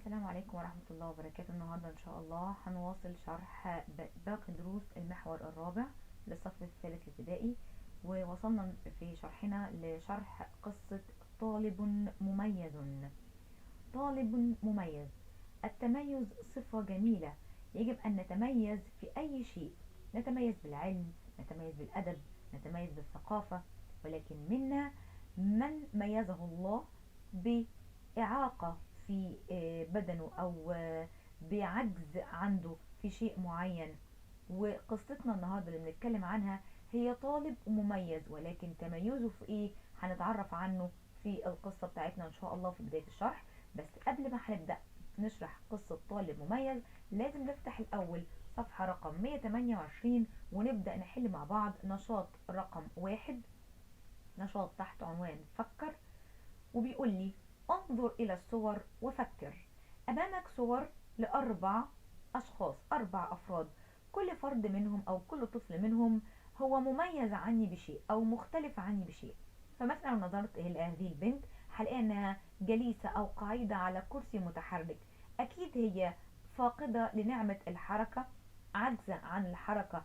السلام عليكم ورحمة الله وبركاته. النهاردة إن شاء الله هنواصل شرح باقي دروس المحور الرابع للصف الثالث الابتدائي، ووصلنا في شرحنا لشرح قصة طالب مميز. طالب مميز، التميز صفة جميلة، يجب أن نتميز في أي شيء، نتميز بالعلم، نتميز بالأدب، نتميز بالثقافة، ولكن منا من ميزه الله بإعاقة في بدنه أو بعجز عنده في شيء معين. وقصتنا النهاردة اللي بنتكلم عنها هي طالب مميز، ولكن تميزه في ايه هنتعرف عنه في القصة بتاعتنا ان شاء الله في بداية الشرح. بس قبل ما هنبدأ نشرح قصة طالب مميز لازم نفتح الأول صفحة رقم 128 ونبدأ نحل مع بعض نشاط رقم 1، نشاط تحت عنوان فكر. وبيقول لي انظر إلى الصور وفكر. أمامك صور لأربع أشخاص، أربع أفراد، كل فرد منهم أو كل طفل منهم هو مميز عني بشيء أو مختلف عني بشيء. فمثلا لو نظرت إلى هذه البنت هلاقي أنها جليسة أو قاعدة على كرسي متحرك، أكيد هي فاقدة لنعمة الحركة، عاجزة عن الحركة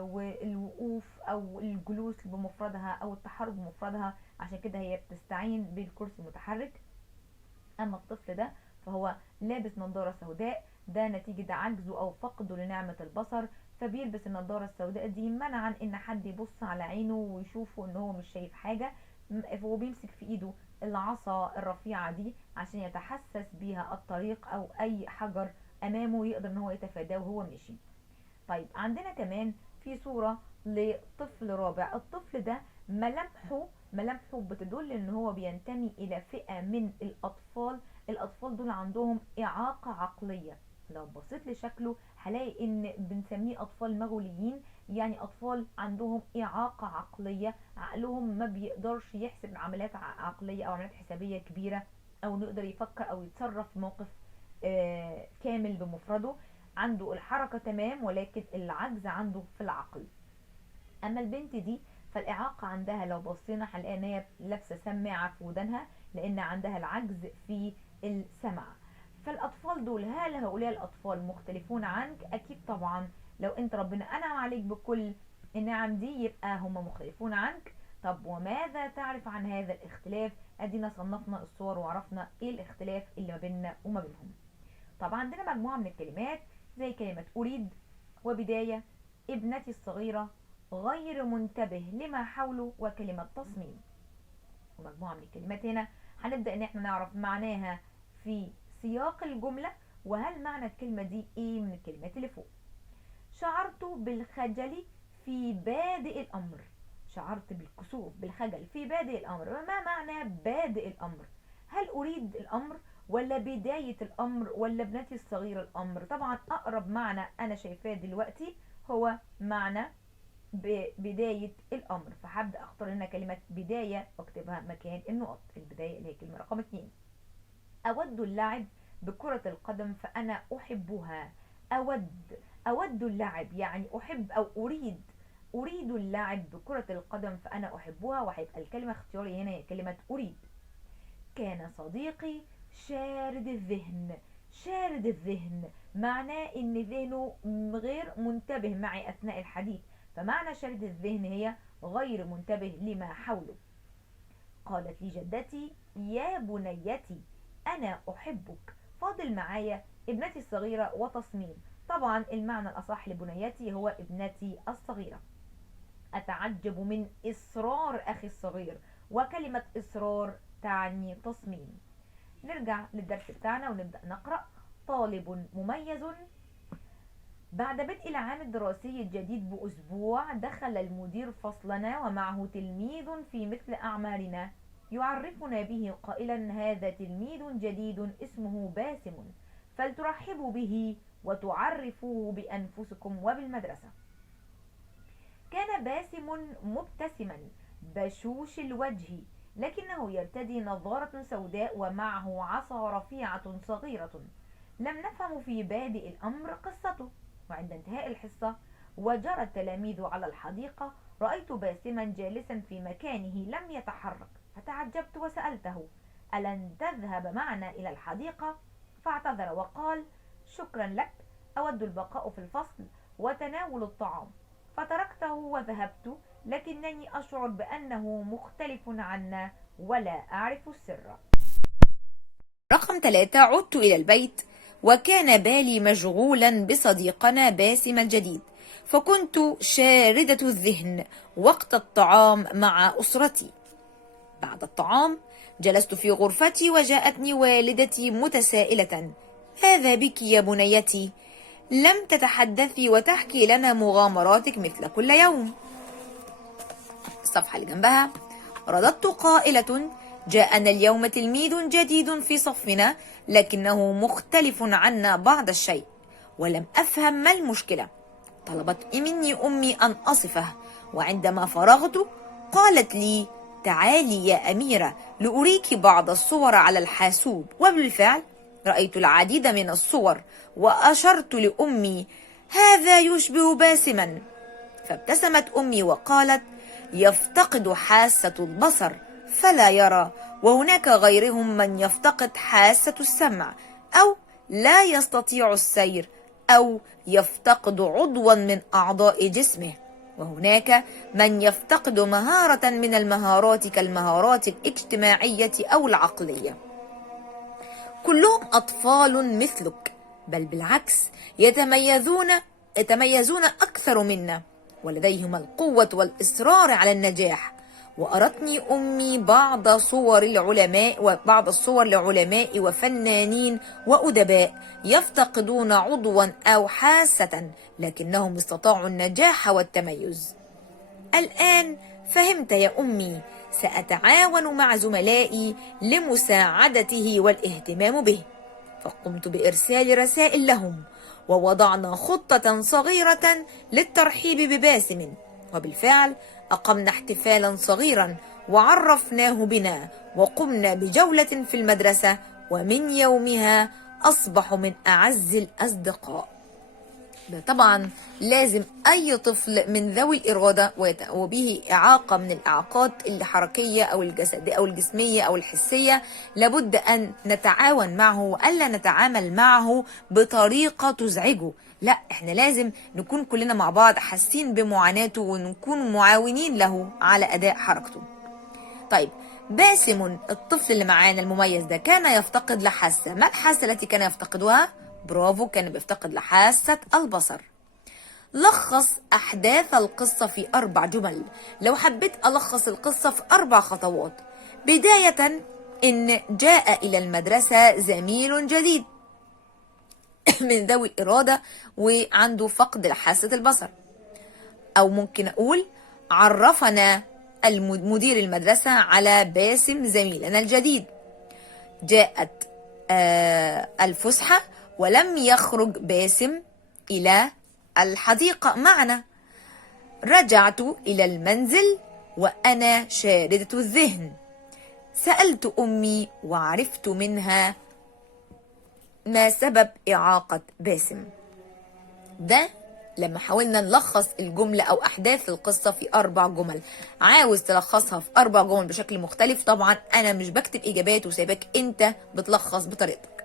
والوقوف أو الجلوس بمفردها أو التحرك بمفردها، عشان كده هي بتستعين بالكرسي المتحرك. اما الطفل ده فهو لابس نظارة سوداء، ده نتيجة عجزه او فقده لنعمة البصر، فبيلبس النظارة السوداء دي منعا ان حد يبص على عينه ويشوفه ان هو مش شايف حاجة. هو بيمسك في ايده العصا الرفيعة دي عشان يتحسس بيها الطريق او اي حجر امامه يقدر ان هو يتفاداه وهو ماشي. طيب عندنا كمان في صورة لطفل رابع، الطفل ده ملامحه بتدل ان هو بينتمي الى فئة من الاطفال، الاطفال دول عندهم اعاقة عقلية. لو بصيت لشكله هلاقي ان بنسميه اطفال مغوليين، يعني اطفال عندهم اعاقة عقلية، عقلهم ما بيقدرش يحسب عمليات عقلية او عمليات حسابية كبيرة، او نقدر يفكر او يتصرف في موقف كامل بمفرده. عنده الحركة تمام ولكن العجز عنده في العقل. اما البنت دي فالاعاقة عندها لو بصينا هنلاقي ان هي لابسة سماعة في ودانها لان عندها العجز في السمع. فالاطفال دول، هل هؤلاء الاطفال مختلفون عنك؟ اكيد طبعا، لو انت ربنا انعم عليك بكل النعم دي يبقى هم مختلفون عنك. طب وماذا تعرف عن هذا الاختلاف؟ ادينا صنفنا الصور وعرفنا ايه الاختلاف اللي ما بيننا وما بينهم. طب عندنا مجموعة من الكلمات زي كلمة أريد، وبداية، ابنتي الصغيرة، غير منتبه لما حوله، وكلمة تصميم. ومجموعة من الكلمات هنا هنبدأ ان احنا نعرف معناها في سياق الجملة، وهل معنى الكلمة دي ايه من الكلمات اللي فوق. شعرت بالخجل في بادئ الأمر، شعرت بالكسوف بالخجل في بادئ الأمر. ما معنى بادئ الأمر؟ هل أريد الأمر ولا بداية الأمر ولا ابنتي الصغيرة الأمر؟ طبعا أقرب معنى أنا شايفاه دلوقتي هو معنى بداية الأمر، فهبدأ أختار هنا كلمة بداية واكتبها مكان النقط، البداية اللي هي كلمة رقم 2. أود اللعب بكرة القدم فأنا أحبها. أود اللعب يعني أحب أو أريد اللعب بكرة القدم فأنا أحبها، وهيبقى الكلمة اختياري هنا هي كلمة أريد. كان صديقي شارد الذهن، شارد الذهن معناه ان ذهنه غير منتبه معي اثناء الحديث، فمعنى شارد الذهن هي غير منتبه لما حوله. قالت لي جدتي يا بنيتي انا احبك. فاضل معايا ابنتي الصغيرة وتصميم. طبعا المعنى الاصح لبنيتي هو ابنتي الصغيرة. أتعجب من إصرار أخي الصغير، وكلمة إصرار تعني تصميم. نرجع للدرس بتاعنا ونبدأ نقرأ. طالب مميز. بعد بدء العام الدراسي الجديد بأسبوع دخل المدير فصلنا ومعه تلميذ في مثل أعمارنا، يعرفنا به قائلا هذا تلميذ جديد اسمه باسم، فلترحبوا به وتعرفوه بأنفسكم وبالمدرسة. كان باسم مبتسما بشوش الوجه، لكنه يرتدي نظارة سوداء ومعه عصا رفيعة صغيرة. لم نفهم في بادئ الأمر قصته، وعند انتهاء الحصة وجرى التلاميذ على الحديقة رأيت باسما جالسا في مكانه لم يتحرك، فتعجبت وسألته ألن تذهب معنا إلى الحديقة؟ فاعتذر وقال: شكرا لك، أود البقاء في الفصل وتناول الطعام. فتركته وذهبت، لكنني أشعر بأنه مختلف عنا ولا أعرف السر. رقم 3. عدت إلى البيت وكان بالي مشغولا بصديقنا باسم الجديد، فكنت شاردة الذهن وقت الطعام مع أسرتي. بعد الطعام جلست في غرفتي وجاءتني والدتي متسائلة: ماذا بك يا بنيتي؟ لم تتحدثي وتحكي لنا مغامراتك مثل كل يوم. الصفحة اللي جنبها: رددت قائلة: جاءنا اليوم تلميذ جديد في صفنا، لكنه مختلف عنا بعض الشيء، ولم أفهم ما المشكلة. طلبت مني أمي أن أصفه، وعندما فرغت قالت لي: تعالي يا أميرة لأريك بعض الصور على الحاسوب. وبالفعل رأيت العديد من الصور، وأشرت لأمي: هذا يشبه باسما. فابتسمت أمي وقالت: يفتقد حاسة البصر فلا يرى، وهناك غيرهم من يفتقد حاسة السمع، أو لا يستطيع السير، أو يفتقد عضوا من أعضاء جسمه، وهناك من يفتقد مهارة من المهارات كالمهارات الاجتماعية أو العقلية. كلهم أطفال مثلك، بل بالعكس يتميزون أكثر منا، ولديهم القوة والإصرار على النجاح. وأرتني أمي بعض الصور لعلماء وفنانين وأدباء يفتقدون عضوا أو حاسة، لكنهم استطاعوا النجاح والتميز. الآن فهمت يا أمي، سأتعاون مع زملائي لمساعدته والاهتمام به. فقمت بإرسال رسائل لهم، ووضعنا خطة صغيرة للترحيب بباسم، وبالفعل أقمنا احتفالا صغيرا وعرفناه بنا، وقمنا بجولة في المدرسة، ومن يومها أصبحوا من أعز الأصدقاء. ده طبعا لازم أي طفل من ذوي الإرادة وبه إعاقة من الإعاقات الحركية أو الجسدية أو الجسمية أو الحسية، لابد أن نتعاون معه وألا نتعامل معه بطريقة تزعجه. لا، احنا لازم نكون كلنا مع بعض حاسين بمعاناته ونكون معاونين له على أداء حركته. طيب، باسم الطفل اللي معانا المميز ده كان يفتقد لحاسة. ما الحاسة التي كان يفتقدها؟ برافو، كان بيفتقد لحاسة البصر. لخص أحداث القصة في 4 جمل. لو حبيت ألخص القصة في 4 خطوات: بداية، إن جاء إلى المدرسة زميل جديد من ذوي الإرادة وعنده فقد لحاسة البصر. أو ممكن أقول: عرفنا مدير المدرسة على باسم زميلنا الجديد. جاءت الفسحة ولم يخرج باسم إلى الحديقة معنا. رجعت إلى المنزل وأنا شاردة الذهن. سألت أمي وعرفت منها ما سبب إعاقة باسم. ده لما حاولنا نلخص الجملة أو أحداث القصة في 4 جمل. عاوز تلخصها في 4 جمل بشكل مختلف، طبعا أنا مش بكتب إجابات وسايبك أنت بتلخص بطريقتك.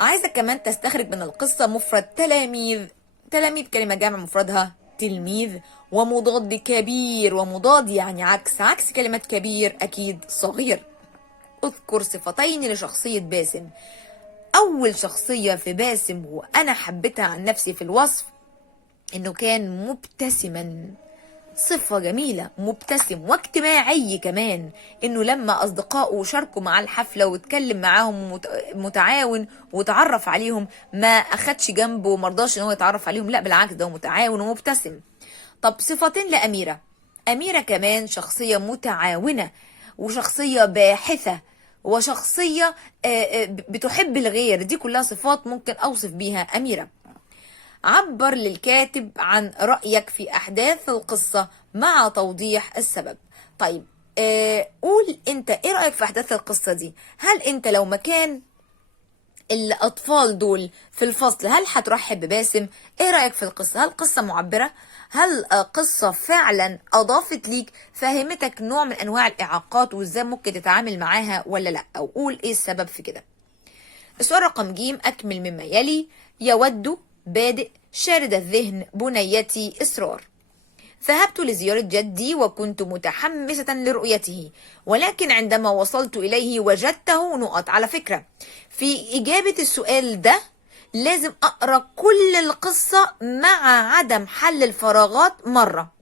عايزك كمان تستخرج من القصة مفرد تلاميذ. تلاميذ كلمة جمع مفردها تلميذ، ومضاد كبير، ومضاد يعني عكس كلمة كبير أكيد صغير. اذكر صفتين لشخصية باسم. أول شخصية في باسم وأنا حبيتها عن نفسي في الوصف إنه كان مبتسما، صفة جميلة، مبتسم واجتماعي كمان. إنه لما أصدقائه شاركوا مع الحفلة واتكلم معاهم متعاون وتعرف عليهم، ما أخدش جنبه ومرضاش إن هو يتعرف عليهم، لا بالعكس، ده متعاون ومبتسم. طب صفتين لأميرة. أميرة كمان شخصية متعاونة، وشخصية باحثة، وشخصية بتحب الغير. دي كلها صفات ممكن أوصف بيها أميرة. عبر للكاتب عن رأيك في أحداث القصة مع توضيح السبب. طيب، قول أنت إيه رأيك في أحداث القصة دي؟ هل أنت لو مكان الأطفال دول في الفصل هل هترحب بباسم؟ إيه رأيك في القصة؟ هل قصة معبرة؟ هل قصة فعلا أضافت ليك، فهمتك نوع من أنواع الإعاقات وإزاي ممكن تتعامل معاها ولا لأ؟ أو قول إيه السبب في كده. السؤال رقم ج، أكمل مما يلي. يود، بادئ، شارد الذهن، بنيتي، إصرار. ذهبت لزيارة جدي وكنت متحمسة لرؤيته، ولكن عندما وصلت إليه وجدته نقط. على فكرة في إجابة السؤال ده لازم أقرأ كل القصة مع عدم حل الفراغات مرة،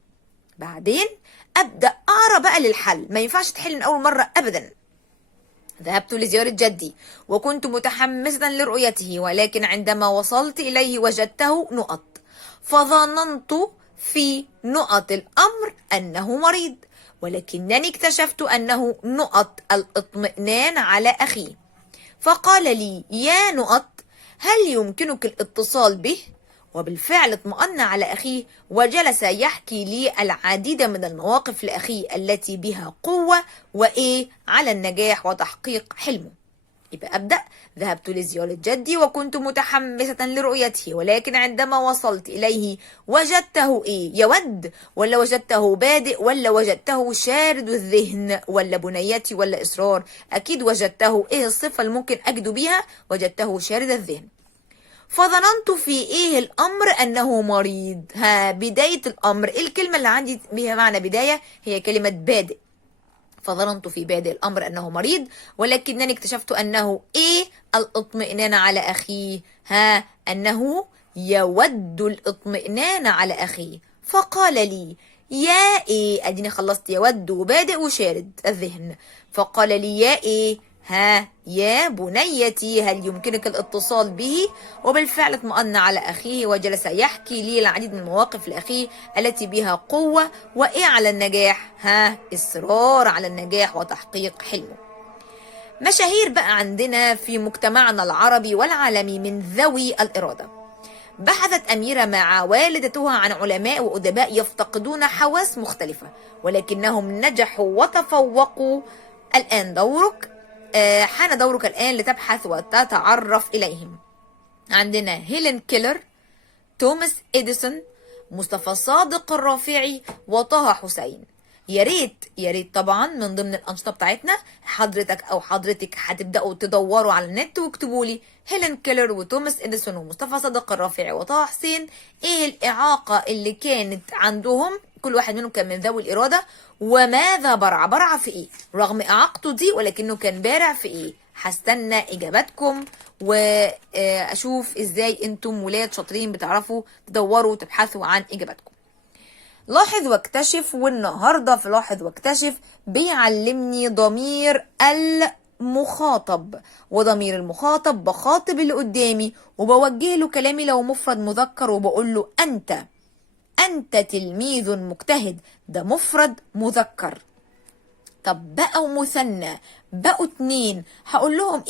بعدين أبدأ أقرأ بقى للحل. ما ينفعش تحل من أول مرة أبدا. ذهبت لزيارة جدي وكنت متحمسة لرؤيته، ولكن عندما وصلت إليه وجدته نقط. فظننت في نقط الأمر أنه مريض، ولكنني اكتشفت أنه نقط الاطمئنان على أخيه. فقال لي: يا نقط، هل يمكنك الاتصال به؟ وبالفعل اطمأن على أخيه وجلس يحكي لي العديد من المواقف لأخيه التي بها قوة على النجاح وتحقيق حلمه. يبقى أبدأ. ذهبت لزيارة جدي وكنت متحمسة لرؤيته، ولكن عندما وصلت إليه وجدته يود، ولا وجدته بادئ، ولا وجدته شارد الذهن، ولا بنيتي، ولا إصرار؟ أكيد وجدته. الصفة اللي ممكن أجد بيها؟ وجدته شارد الذهن. فظننت في الأمر أنه مريض. بداية الأمر، الكلمة اللي عندي بها معنى بداية هي كلمة بادئ. فظننت في بادئ الأمر أنه مريض، ولكنني اكتشفت أنه الاطمئنان على أخيه. أنه يود الاطمئنان على أخيه. فقال لي: يا أديني خلصت يود وبادئ وشارد الذهن. فقال لي: يا يا بنيتي، هل يمكنك الاتصال به؟ وبالفعل اطمأن على أخيه وجلس يحكي لي العديد من المواقف لأخيه التي بها قوة على النجاح. إصرار على النجاح وتحقيق حلمه. مشاهير بقى عندنا في مجتمعنا العربي والعالمي من ذوي الإرادة. بحثت أميرة مع والدتها عن علماء وأدباء يفتقدون حواس مختلفة ولكنهم نجحوا وتفوقوا. الآن دورك، حان دورك الآن لتبحث وتتعرف إليهم. عندنا هيلين كيلر، توماس إديسون، مصطفى صادق الرافعي، وطه حسين. يا ريت طبعا من ضمن الأنشطة بتاعتنا حضرتك أو حضرتك هتبدأوا تدوروا على النت واكتبوا لي هيلين كيلر وتوماس إديسون ومصطفى صادق الرافعي وطه حسين. الإعاقة اللي كانت عندهم؟ كل واحد منهم كان من ذوي الإرادة، وماذا برع في رغم إعاقته دي، ولكنه كان بارع في هستنى إجاباتكم وأشوف إزاي أنتم ولاد شاطرين بتعرفوا تدوروا وتبحثوا عن إجاباتكم. لاحظ واكتشف، والنهاردة في لاحظ واكتشف بيعلمني ضمير المخاطب. وضمير المخاطب بخاطب اللي قدامي وبوجه له كلامي لو مفرد مذكر وبقول له أنت تلميذ مجتهد، ده مفرد مذكر. طب بقوا مثنى، بقوا 2، هقول لهم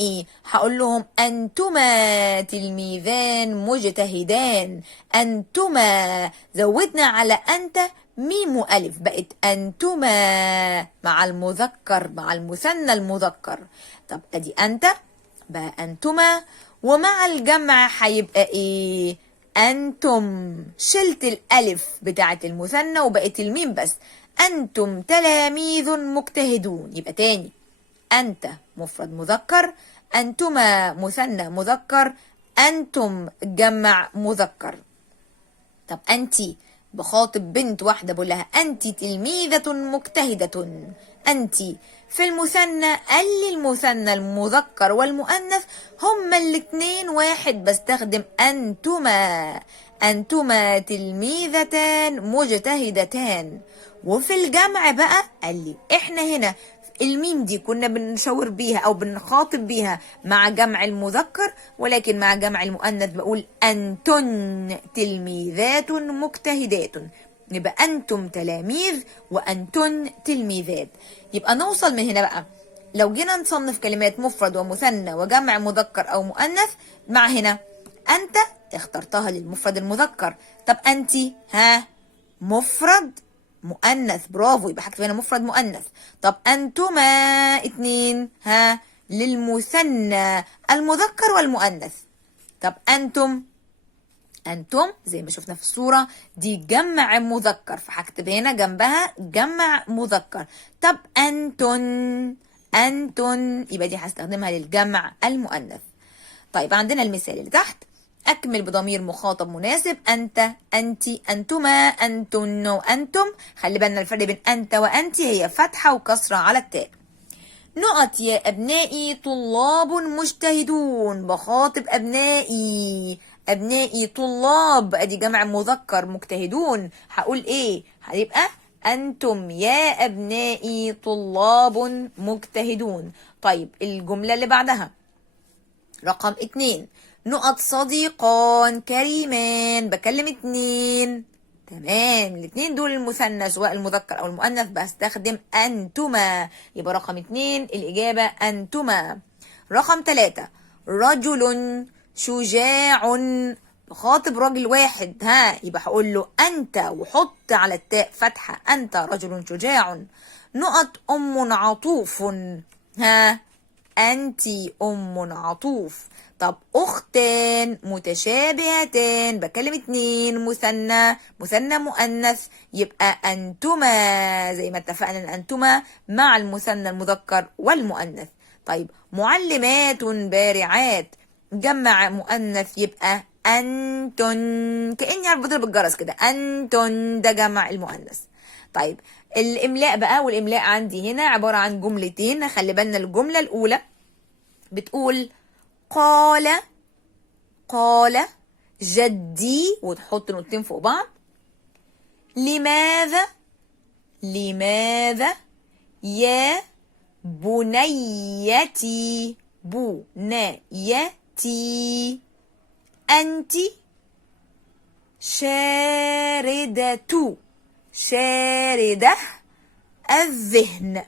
هقول لهم أنتما تلميذان مجتهدان. أنتما زودنا على أنت ميم وألف، بقت أنتما مع المذكر مع المثنى المذكر. طب أدي أنت بقى أنتما، ومع الجمع هيبقى أنتم. شلت الألف بتاعة المثنى وبقت الميم بس. أنتم تلاميذ مجتهدون. يبقى تاني، أنت مفرد مذكر، أنتما مثنى مذكر، أنتم جمع مذكر. طب أنتي بخاطب بنت واحدة بقول لها أنتي تلميذة مجتهدة. أنتي في المثنى قال لي المثنى المذكر والمؤنث هما الاتنين واحد، بستخدم أنتما تلميذتان مجتهدتان. وفي الجمع بقى قال لي احنا هنا الميم دي كنا بنشاور بيها او بنخاطب بيها مع جمع المذكر، ولكن مع جمع المؤنث بقول أنتن تلميذات مجتهدات. يبقى أنتم تلاميذ وأنتن تلميذات. يبقى نوصل من هنا بقى لو جينا نصنف كلمات مفرد ومثنى وجمع مذكر أو مؤنث، مع هنا أنت اخترتها للمفرد المذكر. طب أنتي مفرد مؤنث، برافو، يبقى هكتب هنا مفرد مؤنث. طب أنتما 2 للمثنى المذكر والمؤنث. طب أنتم زي ما شفنا في الصورة دي جمع مذكر، فهكتب هنا جنبها جمع مذكر. طب أنتن يبقى دي هستخدمها للجمع المؤنث. طيب عندنا المثال اللي تحت. أكمل بضمير مخاطب مناسب. أنت، أنت، أنتما، أنتن وأنتم. خلي بالنا الفرق بين أنت وأنت هي فتحة وكسرة على التاء. نقط. يا أبنائي طلاب مجتهدون. بخاطب أبنائي، أبنائي طلاب، أدي جمع مذكر مجتهدون. هقول إيه؟ هيبقى أنتم يا أبنائي طلاب مجتهدون. طيب الجملة اللي بعدها رقم 2. نقط. صديقان كريمان. بكلم 2. تمام، الاتنين دول المثنى سواء المذكر او المؤنث بستخدم انتما، يبقى رقم 2 الاجابة انتما. رقم 3. رجل شجاع. بخاطب راجل واحد، يبقى هقول له انت وحط على التاء فتحة. انت رجل شجاع. نقط. ام عطوف. انت ام عطوف. طب اختان متشابهتان. بكلم 2 مثنى مؤنث، يبقى انتما زي ما اتفقنا ان انتما مع المثنى المذكر والمؤنث. طيب معلمات بارعات. جمع مؤنث يبقى انتن، كأني عارف بضرب الجرس كده. انتن ده جمع المؤنث. طيب الاملاء بقى، والاملاء عندي هنا عبارة عن جملتين. خلي بالنا الجملة الاولى بتقول قال جدي، وتحط نقطتين فوق بعض. لماذا يا بنيتي أنت شاردة الذهن.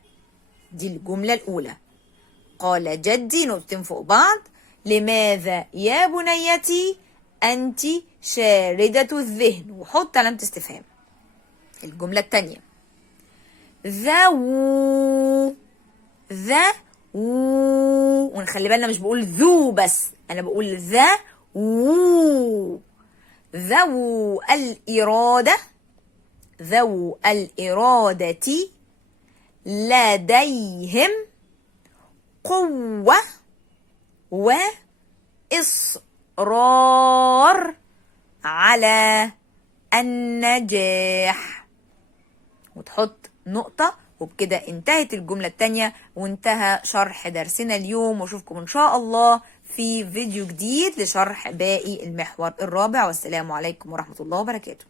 دي الجملة الأولى. قال جدي، نقطتين فوق بعض. لماذا يا بنيتي أنت شاردة الذهن، وحط علامة استفهام. الجملة الثانية. ذو، ونخلي بالنا مش بقول ذو بس، أنا بقول ذو الإرادة لديهم قوة وإصرار على النجاح، وتحط نقطة. وبكده انتهت الجملة التانية وانتهى شرح درسنا اليوم، واشوفكم ان شاء الله في فيديو جديد لشرح باقي المحور الرابع. والسلام عليكم ورحمة الله وبركاته.